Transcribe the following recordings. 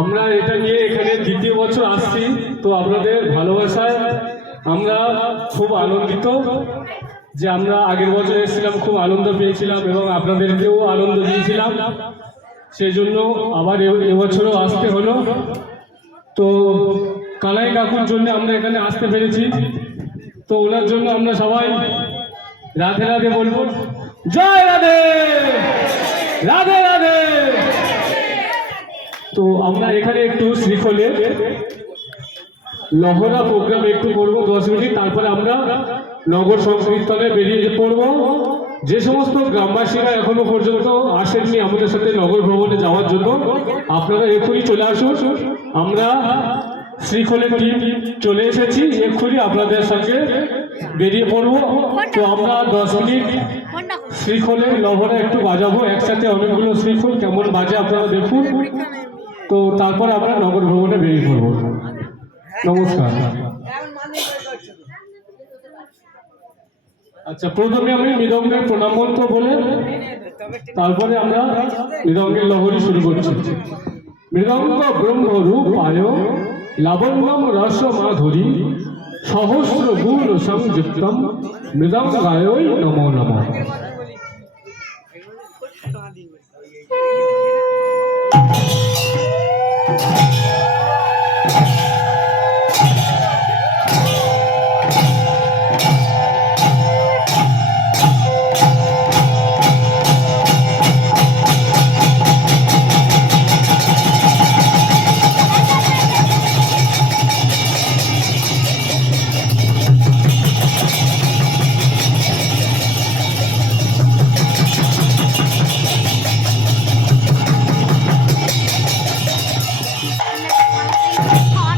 আমরা এটা নিয়ে এখানে দ্বিতীয় বছর আসছি, তো আপনাদের ভালোবাসায় আমরা খুব আনন্দিত যে আমরা আগের বছর এসেছিলাম, খুব আনন্দ পেয়েছিলাম এবং আপনাদেরকেও আনন্দ দিয়েছিলাম। সেই জন্য আবার এবছরও আসতে হলো। তো কানাই কাকুর জন্য আমরা এখানে আসতে পেরেছি, তো ওনার জন্য আমরা সবাই রাধে রাধে বলবো। জয় রাধে, রাধে রাধে। তো আমরা এখানে একটু শ্রীফলে লহরা প্রোগ্রাম একটু করবো 10 মিনিট, তারপরে আমরা নগর সংকীর্তনে বেরিয়ে পড়বো। যে সমস্ত গ্রামবাসীরা এখনো পর্যন্ত আসেননি আমাদের সাথে নগর ভ্রমণে যাওয়ার জন্য, আপনারা এক্ষুনি চলে আসুন। আমরা শ্রীখোলের টিম চলে এসেছি, এক্ষুনি আপনাদের সঙ্গে বেরিয়ে পড়বো। তো আমরা 10 মিনিট শ্রীখোলের লহরা একটু বাজাবো একসাথে, অনেকগুলো শ্রীখোল কেমন বাজে আপনারা দেখুন। তো তারপর আমরা নগর ভ্রমণে বেরিয়ে পড়বো। নমস্কার। আচ্ছা, প্রথমে আমি মৃদঙ্গের প্রণাম মন্ত্র বলে তারপরে আমরা মৃদঙ্গের লহরী শুরু করছি। মৃদঙ্গ ব্রহ্মরূপায় লাবণ্যম রস মাধুরী সহস্র গুণ সংযুক্তম মৃদঙ্গায় নমো নমঃ। Hot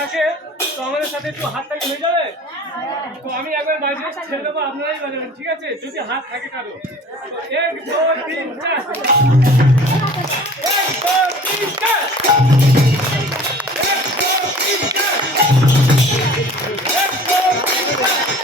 থাকে তো আমাদের সাথে একটু হাত তালি হয়ে যাবে। তো আমি একবার বাজে ছেড়ে দেবো, আপনারাই বাজাবেন, ঠিক আছে? যদি হাত থাকে কারো। 1 2 3 4 1 2 3 4 1 2 3 4 1 2 3 4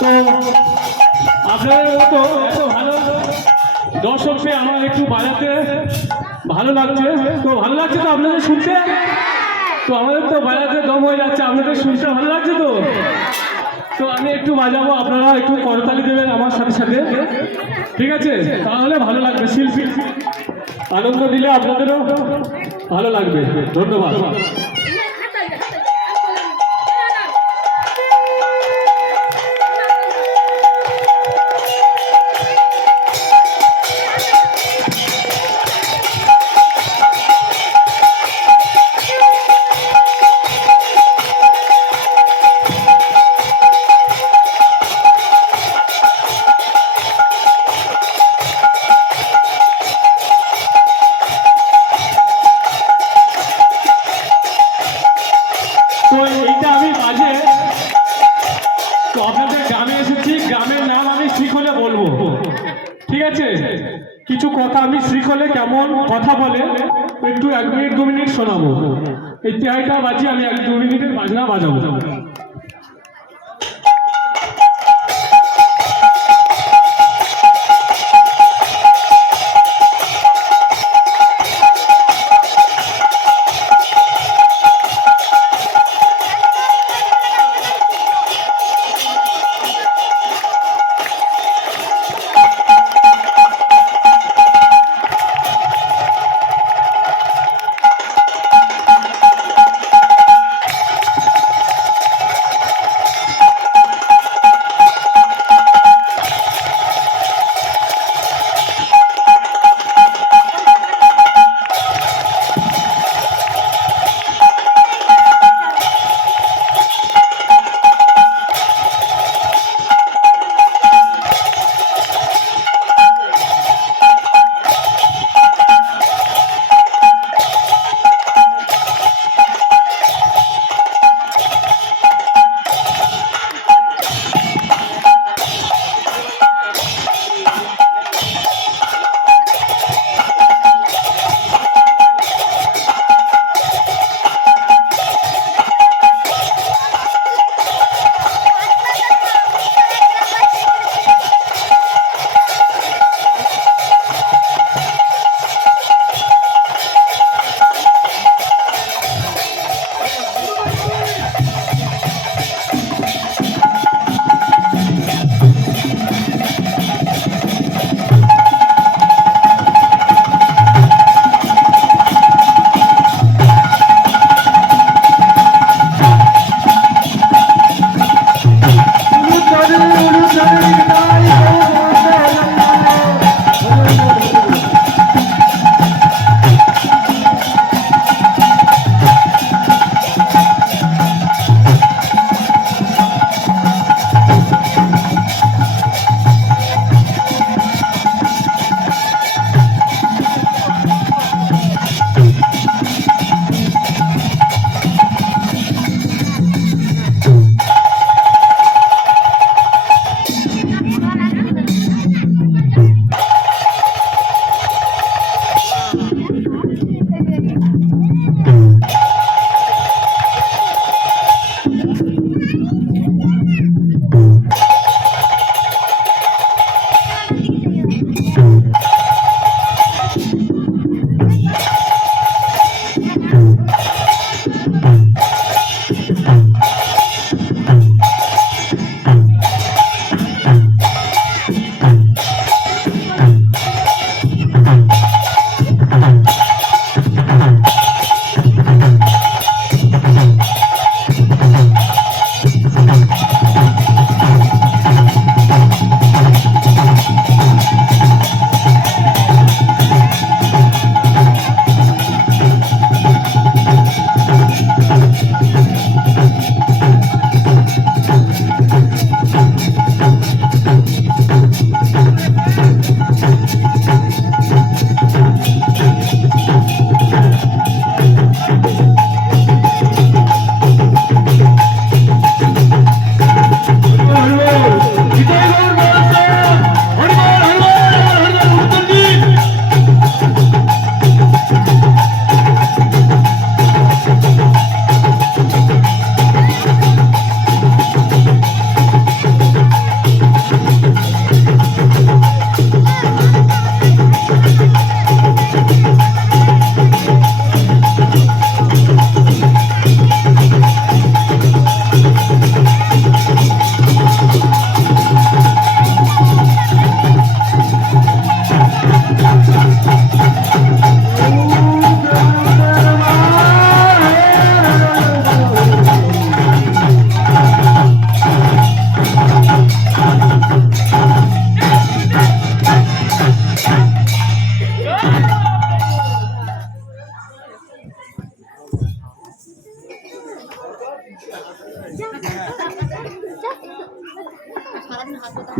তো আপনাদের মতো এত ভালো দর্শক পেয়ে আমার একটু বাজাতে ভালো লাগছে। তো ভালো লাগছে তো আপনাদের শুনতে? তো আমাদের তো বাজাতে দম হয়ে যাচ্ছে, আপনাদের শুনতে ভালো লাগছে তো? তো আমি একটু বাজাবো, আপনারা একটু করতালি দেবেন আমার সাথে সাথে, ঠিক আছে? তাহলে ভালো লাগবে, শিল্পী আনন্দ দিলে আপনাদেরও ভালো লাগবে। ধন্যবাদ। কিছু কথা আমি শ্রীকলে কেমন কথা বলে একটু 1 মিনিট 2 মিনিট শোনাবো। এই তেহাইটা বাজি আমি 1-2 মিনিটের বাজনা বাজাবো।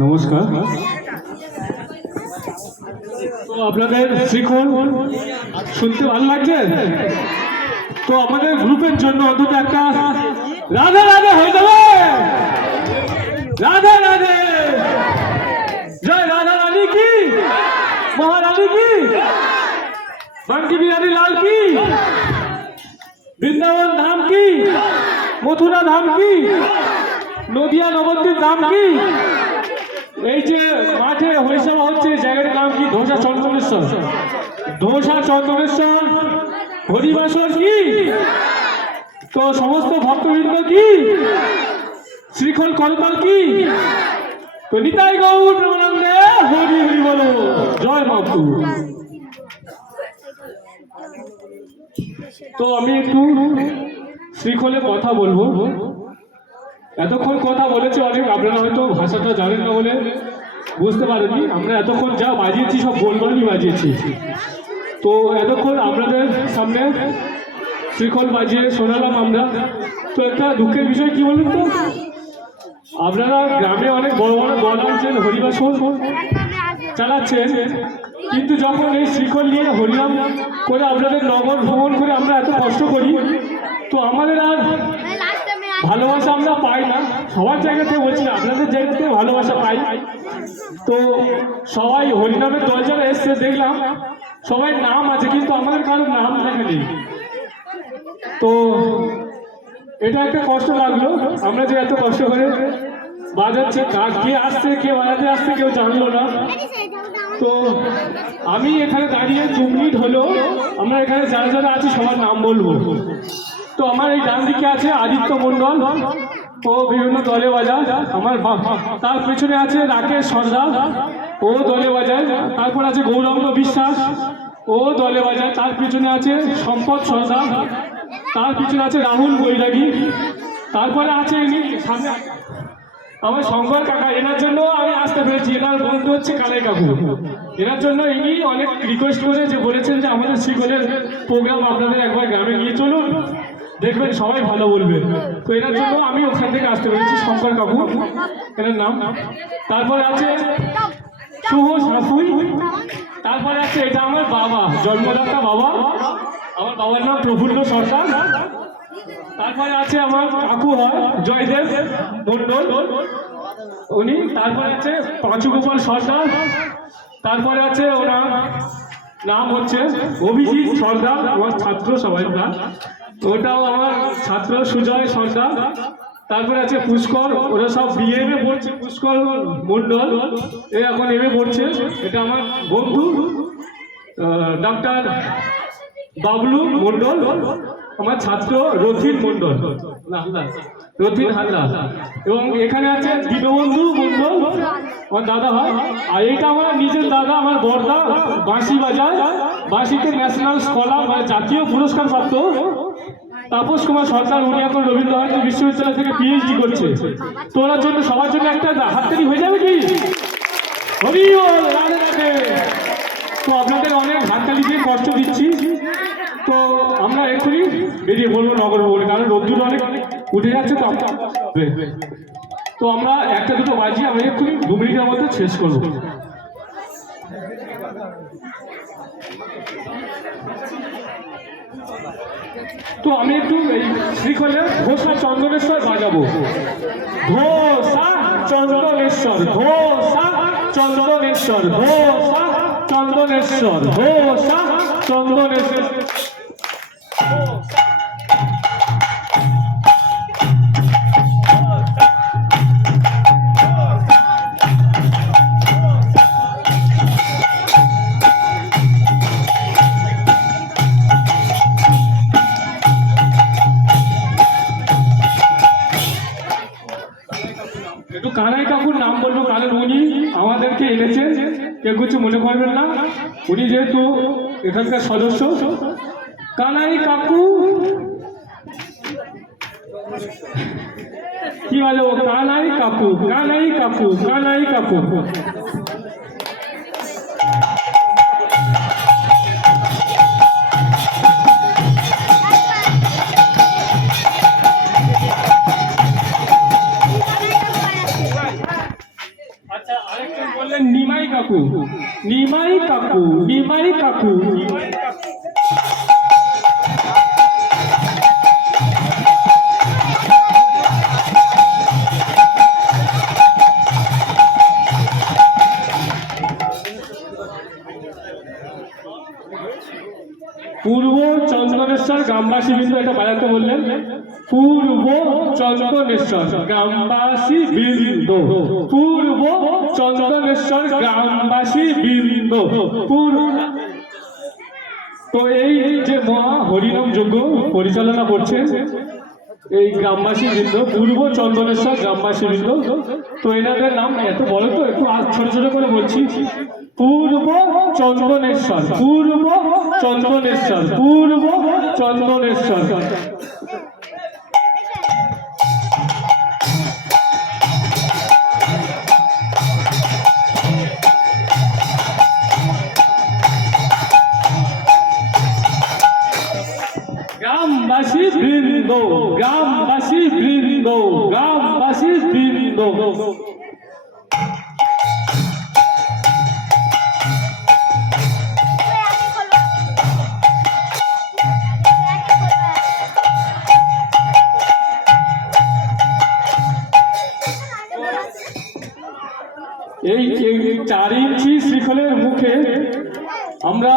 নমস্কার। তো আপনাদের শ্রীখন শুনতে ভালো লাগছে? তো আমাদের গ্রুপের জন্য অন্তত একটা রাধে রাধে হয়ে যাবে। রাধে রাধে, জয় রাধা রানী কি, মহারানী বাंकी बिहारी लाल की, বৃন্দাবন ধাম কি, মথুরা ধাম কি, নদিয়া নবদ্বীপ ধাম কি। এই যে মাঠে হরিসভা হচ্ছে জায়গাটার নাম কি? ধোসা চন্দনেশ্বর। ধোসা চন্দনেশ্বর হরিবাসর কি? তো সমস্ত ভক্তবৃন্দ কি শ্রীখল করতাল কি? তো নিতাই গৌর প্রেমানন্দে হরি হরি বলো, জয় মাতু। তো আমি একটু শ্রীখলে কথা বলবো। এতক্ষণ কথা বলেছি অনেক, আপনারা হয়তো ভাষাটা জানেন না বলে বুঝতে পারেননি। আমরা এতক্ষণ যা বাজিয়েছি সব গোলমালই বাজিয়েছি। তো এতক্ষণ আপনাদের সামনে শ্রীখল বাজিয়ে শোনালাম আমরা। তো একটা দুঃখের বিষয় কি বলুন তো, আপনারা গ্রামে অনেক বড় বড় দল আনছেন, হরিবাসন চালাচ্ছেন, কিন্তু যখন এই শ্রীখল নিয়ে হরিনাম করে আপনাদের নগর ভ্রমণ করে আমরা এত কষ্ট করি, তো আমাদের আর ভালোবাসা আমরা পাই না। সবার জায়গাতে বলছি, আপনাদের জায়গাতে ভালোবাসা পাই। তো সবাই হরিনামের দল যারা এসছে দেখলাম সবাই নাম আছে, কিন্তু আমাদের কারোর নাম দেখা নেই। তো এটা একটা কষ্ট লাগলো, আমরা যে এত কষ্ট করে বাজাচ্ছে, কে আসছে কে বাজাতে আসছে কেউ জানলো না। তো আমি এখানে দাঁড়িয়ে 2 মিনিট হলো, আমরা এখানে যারা যারা আছি সবার নাম বলবো। তো আমার এই ডান দিকে আছে আদিত্য মণ্ডল, ও বিভিন্ন দলে বাজায়। আমার তার পেছনে আছে রাকেশ সর্দার, ও দলে বাজায়। তারপর আছে গৌরাঙ্গ বিশ্বাস, ও দলে বাজায়। তার পিছনে আছে সম্পদ সর্দার, তার পিছনে আছে রাহুল বৈরাগী। তারপরে আছে ইনি সামনে আমার শঙ্কর কাকা, এনার জন্য আমি আসতে পেরেছি। এনার বন্ধু হচ্ছে কালাই কাকু। এনার জন্য ইনি অনেক রিকোয়েস্ট করে যে বলেছেন যে আমাদের শ্রীখলের প্রোগ্রাম আপনাদের একবার গ্রামে নিয়ে চলুন, দেখবেন সবাই ভালো বলবে। তো এনার জন্য আমি ওখান থেকে আসতে পেরেছি, শঙ্কর কাকু এনার নাম। তারপরে আছে শুভ শাশুই। তারপরে আছে এটা আমার বাবা, জন্মদাতা বাবা, আমার বাবার নাম প্রফুল্ল সরকার। তারপরে আছে আমার কাকু হয় জয়দেব মন্ডল, উনি। তারপরে আছে পাঁচুগোপাল সর্দার। তারপরে আছে ওনার নাম হচ্ছে অভিজিৎ সর্দার, আমার ছাত্র সবাই না, ওটাও আমার ছাত্র সুজয় সর্দার। তারপরে আছে পুষ্কর, ওরা সব বিএমএ পড়ছে। পুষ্কর মন্ডল এ এখন এমএ পড়ছে। এটা আমার বন্ধু ডাক্তার বাবলু মন্ডল, আমার ছাত্র রথিন মন্ডল, রথিন হালদার। এবং এখানে আছে দীনবন্ধু মন্ডল, আমার দাদা হয়। আর এইটা আমার নিজের দাদা, আমার বড়দা, বাঁশি বাজায়, বাঁশিতে ন্যাশনাল স্কলার মানে জাতীয় পুরস্কার প্রাপ্ত তাপস কুমার সরকার। উনি এখন রবীন্দ্রনাথ বিশ্ববিদ্যালয় থেকে পিএইচডি করছে। তো ওনার জন্য সবার জন্য একটা হাততালি হয়ে যাবে কি? হরি বল, রাধে রাধে। তো আপনাদের অনেক হাততালি দিয়ে কষ্ট দিচ্ছি। তো আমরা এক্ষুনি বেরিয়ে পড়বো নগর ভবনে, কারণ রোদ্দুর অনেক উঠে যাচ্ছে। তো আমরা একটা দুটো বাজি আমরা এক্ষুনি 2 মিনিটের মধ্যে শেষ করবো। তো আমি একটু এই শ্রীখলের ধোসা চন্দনেশ্বর বাজাবো। ধোসা চন্দনেশ্বর, ধোসা চন্দনেশ্বর, ধোসা চন্দনেশ্বর, ধোসা চন্দনেশ্বর। একটু কানাই কাকুর নাম বলবো, কারণ উনি আমাদেরকে এনেছেন, কেউ কিছু মনে করবেন না। উনি যেহেতু এখানকার সদস্য। কানাই কাকু কি বাজাবো? কানাই কাকু, কানাই কাকু, কানাই কাকু। আচ্ছা, আরেকজন বললেন নিমাই কাকু, নিমাই কাকু, নিমাই কাকু, নিমাই কাকু। সাথে বাজাতে বললেন। পূর্ব চন্দনেশ্বর গ্রামবাসী বৃন্দ, পূর্ব চন্দনেশ্বর গ্রামবাসী বৃন্দ। তো এই যে মহা হরিনাম যজ্ঞ পরিচালনা করছেন এই গ্রামবাসী বৃন্দ, পূর্ব চন্দনেশ্বর গ্রামবাসী বৃন্দ। তো এনাদের নাম এত বড় তো একটু ছোট ছোট করে বলছি। পূর্ব চন্দনেশ্বর, পূর্ব চন্দনেশ্বর, পূর্ব চন্দনেশ্বর। গ্রামবাসী বৃন্দ, গ্রামবাসী বৃন্দ, গ্রামবাসী বৃন্দ। এই 4 ইঞ্চি শ্রীফলের মুখে আমরা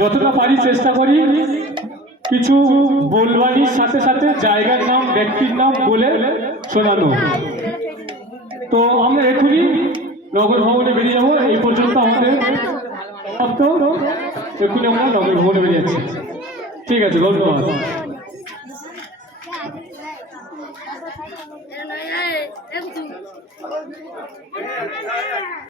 যতটা পারি চেষ্টা করি কিছু বলবানির সাথে সাথে জায়গার নাম ব্যক্তির নাম বলে শোনানো। তো আমরা এখনই নগর ভবনে বেরিয়ে যাবো। এই পর্যন্ত আমাদের সমাপ্ত। এখনই আমরা নগর ভবনে বেরিয়ে যাচ্ছি। ঠিক আছে, ধন্যবাদ।